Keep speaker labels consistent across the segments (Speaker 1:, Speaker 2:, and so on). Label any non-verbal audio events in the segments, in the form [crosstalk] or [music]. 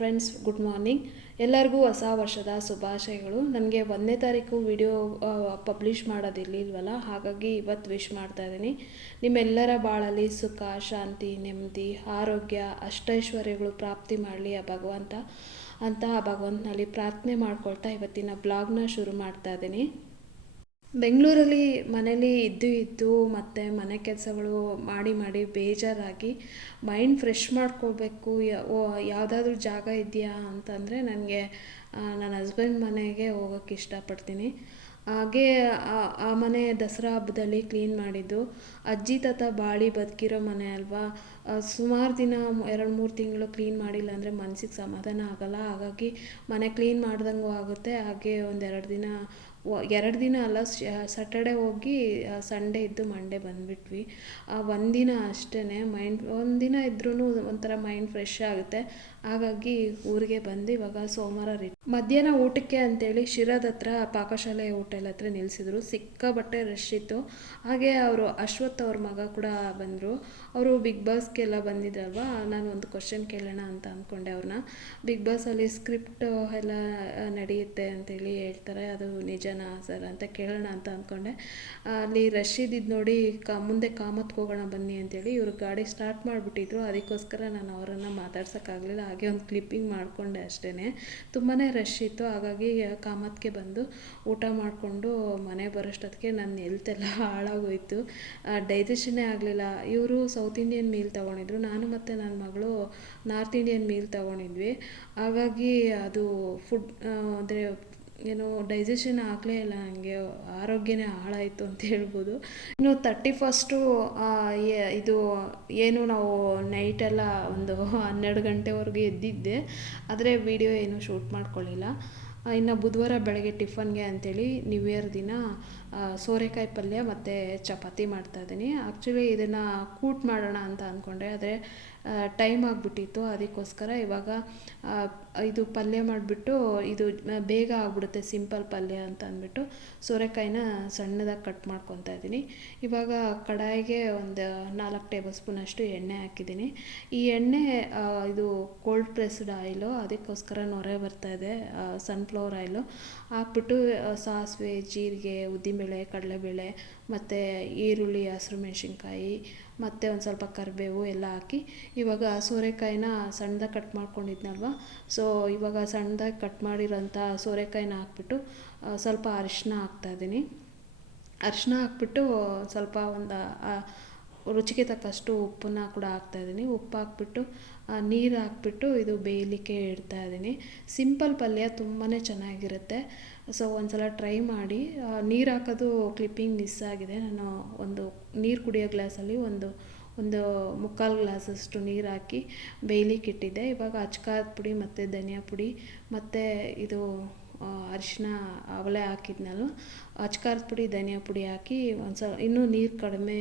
Speaker 1: Friends good morning ಎಲ್ಲರಿಗೂ ಹೊಸ ವರ್ಷದ ಶುಭಾಶಯಗಳು. ನನಗೆ ಒಂದನೇ ತಾರೀಕು ವಿಡಿಯೋ ಪಬ್ಲಿಷ್ ಮಾಡೋದಿರ್ಲಿಲ್ವಲ್ಲ? ಹಾಗಾಗಿ ಇವತ್ತು ವಿಶ್ ಮಾಡ್ತಾ ಇದ್ದೀನಿ. ನಿಮ್ಮೆಲ್ಲರ ಬಾಳಲ್ಲಿ ಸುಖ, ಶಾಂತಿ, ನೆಮ್ಮದಿ, ಆರೋಗ್ಯ, ಅಷ್ಟೈಶ್ವರ್ಯಗಳು ಪ್ರಾಪ್ತಿ ಮಾಡಲಿ ಆ ಭಗವಂತ. ಅಂತ ಆ ಭಗವಂತನಲ್ಲಿ ಪ್ರಾರ್ಥನೆ ಮಾಡ್ಕೊಳ್ತಾ ಇವತ್ತಿನ ಬ್ಲಾಗ್ನ ಶುರು ಮಾಡ್ತಾ ಇದ್ದೀನಿ. ಬೆಂಗಳೂರಲ್ಲಿ ಮನೇಲಿ ಇದ್ದು ಇದ್ದು ಮತ್ತು ಮನೆ ಕೆಲಸಗಳು ಮಾಡಿ ಮಾಡಿ ಬೇಜಾರಾಗಿ ಮೈಂಡ್ ಫ್ರೆಶ್ ಮಾಡ್ಕೋಬೇಕು ಯಾವುದಾದ್ರೂ ಜಾಗ ಇದೆಯಾ ಅಂತಂದರೆ ನನಗೆ ನನ್ನ ಹಸ್ಬೆಂಡ್ ಮನೆಗೆ ಹೋಗೋಕ್ಕೆ ಇಷ್ಟಪಡ್ತೀನಿ. ಹಾಗೆ, ಆ- ಮನೆ ದಸರಾ ಹಬ್ಬದಲ್ಲಿ ಕ್ಲೀನ್ ಮಾಡಿದ್ದು. ಅಜ್ಜಿ ತಾತ ಬಾಳಿ ಬದುಕಿರೋ ಮನೆ ಅಲ್ವಾ? ಸುಮಾರು ದಿನ ಎರಡು ಮೂರು ತಿಂಗಳು ಕ್ಲೀನ್ ಮಾಡಿಲ್ಲ ಅಂದರೆ ಮನ್ಸಿಗೆ ಸಮಾಧಾನ ಆಗಲ್ಲ. ಹಾಗಾಗಿ ಮನೆ ಕ್ಲೀನ್ ಮಾಡ್ದಂಗೂ ಆಗುತ್ತೆ. ಹಾಗೆ ಒಂದೆರಡು ದಿನ ಎರಡು ದಿನ ಅಲ್ಲ ಸ್ಯಾಟರ್ಡೆ ಹೋಗಿ ಸಂಡೇ ಇದ್ದು ಮಂಡೇ ಬಂದುಬಿಟ್ವಿ. ಆ, ಒಂದಿನ ಅಷ್ಟೇ ಮೈಂಡ್ ಒಂದಿನ ಇದ್ರೂ ಒಂಥರ ಮೈಂಡ್ ಫ್ರೆಶ್ ಆಗುತ್ತೆ. ಹಾಗಾಗಿ ಊರಿಗೆ ಬಂದು ಇವಾಗ ಸೋಮವಾರ ರಿ ಮಧ್ಯಾಹ್ನ ಊಟಕ್ಕೆ ಅಂತೇಳಿ ಶಿರದ ಹತ್ರ ಪಾಕಶಾಲೆ ಹೋಟೆಲ್ ಹತ್ರ ನಿಲ್ಲಿಸಿದ್ರು ಸಿಕ್ಕಾಬಟ್ಟೆ ರಶ್ ಇತ್ತು. ಹಾಗೆ ಅವರು ಅಶ್ವಥ್ ಅವ್ರ ಮಗ ಕೂಡ ಬಂದರು. ಅವರು ಬಿಗ್ ಬಾಸ್ಗೆಲ್ಲ ಬಂದಿದ್ರಲ್ವ? ನಾನು ಒಂದು ಕ್ವಶನ್ ಕೇಳೋಣ ಅಂತ ಅಂದ್ಕೊಂಡೆ ಅವ್ರನ್ನ ಬಿಗ್ ಬಾಸಲ್ಲಿ ಸ್ಕ್ರಿಪ್ಟ್ ಎಲ್ಲ ನಡೆಯುತ್ತೆ ಅಂತೇಳಿ ಹೇಳ್ತಾರೆ. ಅದು ನಿಜನಾ ಸರ್ ಅಂತ ಕೇಳೋಣ ಅಂತ ಅಂದ್ಕೊಂಡೆ ಅಲ್ಲಿ ರಶ್ ಇದ್ದಿದ್ದು ನೋಡಿ ಕಾ, ಮುಂದೆ ಕಾಮತ್ಗೆ ಹೋಗೋಣ ಬನ್ನಿ ಅಂತೇಳಿ ಇವರು ಗಾಡಿ ಸ್ಟಾರ್ಟ್ ಮಾಡಿಬಿಟ್ಟಿದ್ರು. ಅದಕ್ಕೋಸ್ಕರ ನಾನು ಅವರನ್ನು ಮಾತಾಡ್ಸೋಕ್ಕಾಗಲಿಲ್ಲ. ಹಾಗೆ ಒಂದು ಕ್ಲಿಪ್ಪಿಂಗ್ ಮಾಡಿಕೊಂಡೆ ಅಷ್ಟೇ ತುಂಬಾ ರಶ್ ಇತ್ತು. ಹಾಗಾಗಿ ಕಾಮತ್ಗೆ ಬಂದು ಊಟ ಮಾಡಿಕೊಂಡು ಮನೆ ಬರೋಷ್ಟೊತ್ತಿಗೆ ನನ್ನ ಹೆಲ್ತೆಲ್ಲ ಹಾಳಾಗೋಯಿತು. ಡೈಜೆಷನ್ನೇ ಆಗಲಿಲ್ಲ. ಇವರು ಸೌತ್ ಇಂಡಿಯನ್ ಮೀಲ್ ತೊಗೊಂಡಿದ್ರು. ನಾನು ಮತ್ತು ನನ್ನ ಮಗಳು ನಾರ್ತ್ ಇಂಡಿಯನ್ ಮೀಲ್ ತೊಗೊಂಡಿದ್ವಿ. ಹಾಗಾಗಿ ಅದು ಫುಡ್ ಅಂದರೆ ಏನು ಡೈಜೆಷನ್ ಆಗಲೇ ಇಲ್ಲ ನನಗೆ ಆರೋಗ್ಯನೇ ಹಾಳಾಯಿತು ಅಂತ ಹೇಳ್ಬೋದು. ಇನ್ನು ತರ್ಟಿ ಫಸ್ಟು ಇದು ಏನು ನಾವು ನೈಟೆಲ್ಲ ಒಂದು ಹನ್ನೆರಡು ಗಂಟೆವರೆಗೂ ಎದ್ದಿದ್ದೆ. ಆದರೆ ವಿಡಿಯೋ ಏನು ಶೂಟ್ ಮಾಡ್ಕೊಳ್ಳಿಲ್ಲ ಇನ್ನು ಬುಧವಾರ ಬೆಳಗ್ಗೆ ಟಿಫನ್ಗೆ ಅಂಥೇಳಿ ನ್ಯೂ ಇಯರ್ ದಿನ ಸೋರೆಕಾಯಿ ಪಲ್ಯ ಮತ್ತು ಚಪಾತಿ ಮಾಡ್ತಾಯಿದ್ದೀನಿ ಆ್ಯಕ್ಚುಲಿ ಇದನ್ನು ಕೂಟ್ ಮಾಡೋಣ ಅಂತ ಅಂದ್ಕೊಂಡೆ ಆದರೆ ಟೈಮ್ ಆಗಿಬಿಟ್ಟಿತ್ತು. ಅದಕ್ಕೋಸ್ಕರ ಇವಾಗ ಇದು ಪಲ್ಯ ಮಾಡಿಬಿಟ್ಟು ಇದು ಬೇಗ ಆಗಿಬಿಡುತ್ತೆ, ಸಿಂಪಲ್ ಪಲ್ಯ ಅಂತ ಅಂದ್ಬಿಟ್ಟು ಸೋರೆಕಾಯಿನ ಸಣ್ಣದಾಗಿ ಕಟ್ ಮಾಡ್ಕೊತಾ ಇದ್ದೀನಿ. ಇವಾಗ ಕಡಾಯಿಗೆ ಒಂದು ನಾಲ್ಕು ಟೇಬಲ್ ಸ್ಪೂನಷ್ಟು ಎಣ್ಣೆ ಹಾಕಿದ್ದೀನಿ. ಈ ಎಣ್ಣೆ ಇದು ಕೋಲ್ಡ್ ಪ್ರೆಸ್ಡ್ ಆಯಿಲು, ಅದಕ್ಕೋಸ್ಕರ ನೊರೆ ಬರ್ತಾ ಇದೆ ಸನ್ಫ್ಲವರ್ ಆಯಿಲು. ಹಾಕ್ಬಿಟ್ಟು ಸಾಸಿವೆ, ಜೀರಿಗೆ, ಉದ್ದಿನಬೇಳೆ, ಕಡಲೆಬೇಳೆ, ಮತ್ತು ಈರುಳ್ಳಿ, ಹಸಿರು ಮೆಣಸಿನ್ಕಾಯಿ, ಮತ್ತು ಒಂದು ಸ್ವಲ್ಪ ಕರಿಬೇವು ಎಲ್ಲ ಹಾಕಿ ಇವಾಗ ಸೋರೆಕಾಯಿನ ಸಣ್ಣದಾಗಿ ಕಟ್ ಮಾಡ್ಕೊಂಡಿದ್ನಲ್ವ? ಸೊ ಇವಾಗ ಸಣ್ಣದಾಗಿ ಕಟ್ ಮಾಡಿರೋಂಥ ಸೋರೆಕಾಯಿನ ಹಾಕ್ಬಿಟ್ಟು ಸ್ವಲ್ಪ ಅರಿಶಿನ ಹಾಕ್ತಾಯಿದ್ದೀನಿ ಅರಿಶಿನ ಹಾಕ್ಬಿಟ್ಟು ಸ್ವಲ್ಪ ಒಂದು ರುಚಿಗೆ ತಕ್ಕಷ್ಟು ಉಪ್ಪನ್ನ ಕೂಡ ಹಾಕ್ತಾಯಿದ್ದೀನಿ ಉಪ್ಪು ಹಾಕ್ಬಿಟ್ಟು ನೀರು ಹಾಕ್ಬಿಟ್ಟು ಇದು ಬೇಯಲಿಕ್ಕೆ ಇಡ್ತಾ ಇದ್ದೀನಿ. ಸಿಂಪಲ್ ಪಲ್ಯ ತುಂಬಾ ಚೆನ್ನಾಗಿರುತ್ತೆ. ಸೊ ಒಂದ್ಸಲ ಟ್ರೈ ಮಾಡಿ. ನೀರು ಹಾಕೋದು ಕ್ಲಿಪ್ಪಿಂಗ್ ಮಿಸ್ ಆಗಿದೆ. ನಾನು ಒಂದು ನೀರು ಕುಡಿಯೋ ಗ್ಲಾಸಲ್ಲಿ ಒಂದು ಒಂದು ಮುಕ್ಕಾಲು ಗ್ಲಾಸಷ್ಟು ನೀರು ಹಾಕಿ ಬೇಯ್ಲಿಕ್ಕೆ ಇಟ್ಟಿದ್ದೆ. ಇವಾಗ ಅಚ್ಕಾರದ ಪುಡಿ ಮತ್ತು ಧನಿಯಾ ಪುಡಿ ಮತ್ತು ಇದು ಅರಿಶಿನ ಅವಲೆ ಹಾಕಿದ್ನಲ್ವ. ಅಚ್ಕಾರದ ಪುಡಿ, ಧನಿಯಾ ಪುಡಿ ಹಾಕಿ ಒಂದು ಸ್ವಲ್ಪ ಇನ್ನೂ ನೀರು ಕಡಿಮೆ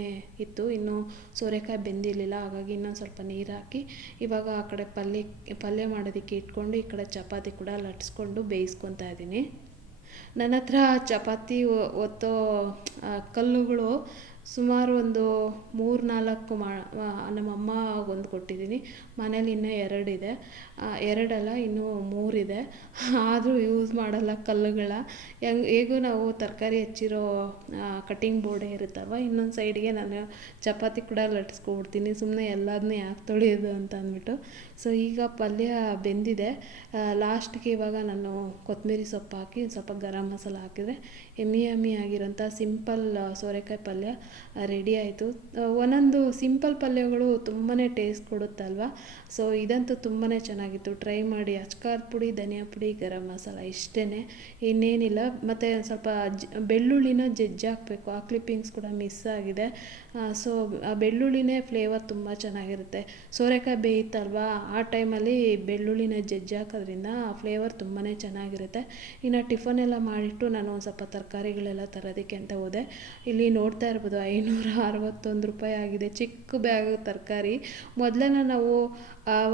Speaker 1: ಇತ್ತು. ಇನ್ನೂ ಸೋರೆಕಾಯಿ ಬೆಂದಿರಲಿಲ್ಲ. ಹಾಗಾಗಿ ಇನ್ನೊಂದು ಸ್ವಲ್ಪ ನೀರು ಹಾಕಿ ಇವಾಗ ಆ ಕಡೆ ಪಲ್ಯ ಪಲ್ಯ ಮಾಡೋದಕ್ಕೆ ಇಟ್ಕೊಂಡು ಈ ಕಡೆ ಚಪಾತಿ ಕೂಡ ಲಟ್ಸ್ಕೊಂಡು ಬೇಯಿಸ್ಕೊತಾ ಇದ್ದೀನಿ. ನನ್ನ ಹತ್ರ ಚಪಾತಿ ಒತ್ತೋ ಕಲ್ಲುಗಳು ಸುಮಾರು ಒಂದು ಮೂರು ನಾಲ್ಕು ಮಾ ನಮ್ಮಮ್ಮ ಒಂದು ಕೊಟ್ಟಿದ್ದೀನಿ. ಮನೇಲಿ ಇನ್ನೂ ಎರಡಿದೆ. ಎರಡಲ್ಲ, ಇನ್ನೂ ಮೂರಿದೆ. ಆದರೂ ಯೂಸ್ ಮಾಡಲ್ಲ ಕಲ್ಲುಗಳ. ಹೆಂಗ್, ಹೇಗೂ ನಾವು ತರಕಾರಿ ಹೆಚ್ಚಿರೋ ಕಟ್ಟಿಂಗ್ ಬೋರ್ಡ್ ಇರುತ್ತಲ್ವ? ಇನ್ನೊಂದು ಸೈಡಿಗೆ ನಾನು ಚಪಾತಿ ಕೂಡ ಲಟ್ಸ್ಕೊಬಿಡ್ತೀನಿ ಸುಮ್ಮನೆ ಎಲ್ಲದನ್ನೇ ಯಾಕೆ ತೊಳೆಯೋದು ಅಂತ ಅಂದ್ಬಿಟ್ಟು. ಸೊ ಈಗ ಪಲ್ಯ ಬೆಂದಿದೆ. ಲಾಸ್ಟ್ಗೆ ಇವಾಗ ನಾನು ಕೊತ್ತಂಬರಿ ಸೊಪ್ಪು ಹಾಕಿ, ಸ್ವಲ್ಪ ಗರಂ ಮಸಾಲ ಹಾಕಿದರೆ ಎಮ್ಮಿ ಎಮ್ಮಿ ಆಗಿರೋಂಥ ಸಿಂಪಲ್ ಸೋರೆಕಾಯಿ ಪಲ್ಯ ರೆಡಿ ಆಯಿತು. ಒಂದೊಂದು ಸಿಂಪಲ್ ಪಲ್ಯಗಳು ತುಂಬಾ ಟೇಸ್ಟ್ ಕೊಡುತ್ತಲ್ವ? ಸೊ ಇದಂತೂ ತುಂಬಾ ಚೆನ್ನಾಗಿತ್ತು. ಟ್ರೈ ಮಾಡಿ ಅಚ್ಕಾರದ ಪುಡಿ, ಧನಿಯಾ ಪುಡಿ, ಗರಂ ಮಸಾಲ ಇಷ್ಟೇ ಇನ್ನೇನಿಲ್ಲ. ಮತ್ತು ಸ್ವಲ್ಪ ಬೆಳ್ಳುಳ್ಳಿನ ಜಜ್ಜಿ ಹಾಕಬೇಕು. ಆ ಕ್ಲಿಪ್ಪಿಂಗ್ಸ್ ಕೂಡ ಮಿಸ್ ಆಗಿದೆ. ಸೊ ಆ ಬೆಳ್ಳುಳ್ಳಿನೇ ಫ್ಲೇವರ್ ತುಂಬ ಚೆನ್ನಾಗಿರುತ್ತೆ. ಸೋರೆಕಾಯಿ ಬೇಯುತ್ತಲ್ವ? ಆ ಟೈಮಲ್ಲಿ ಬೆಳ್ಳುಳ್ಳಿನ ಜಜ್ಜಿ ಹಾಕೋದ್ರಿಂದ ಆ ಫ್ಲೇವರ್ ತುಂಬಾ ಚೆನ್ನಾಗಿರುತ್ತೆ. ಇನ್ನು ಟಿಫನ್ ಎಲ್ಲ ಮಾಡಿಟ್ಟು ನಾನು ಒಂದು ಸ್ವಲ್ಪ ತರಕಾರಿಗಳೆಲ್ಲ ತರೋದಕ್ಕೆ ಅಂತ ಹೋದೆ. ಇಲ್ಲಿ ನೋಡ್ತಾ ಇರ್ಬೋದು, ಐನೂರ ಅರವತ್ತೊಂದು ರೂಪಾಯಿ ಆಗಿದೆ. ಚಿಕ್ಕ ಬ್ಯಾಗ್ ತರಕಾರಿ. ಮೊದಲೆಲ್ಲ ನಾವು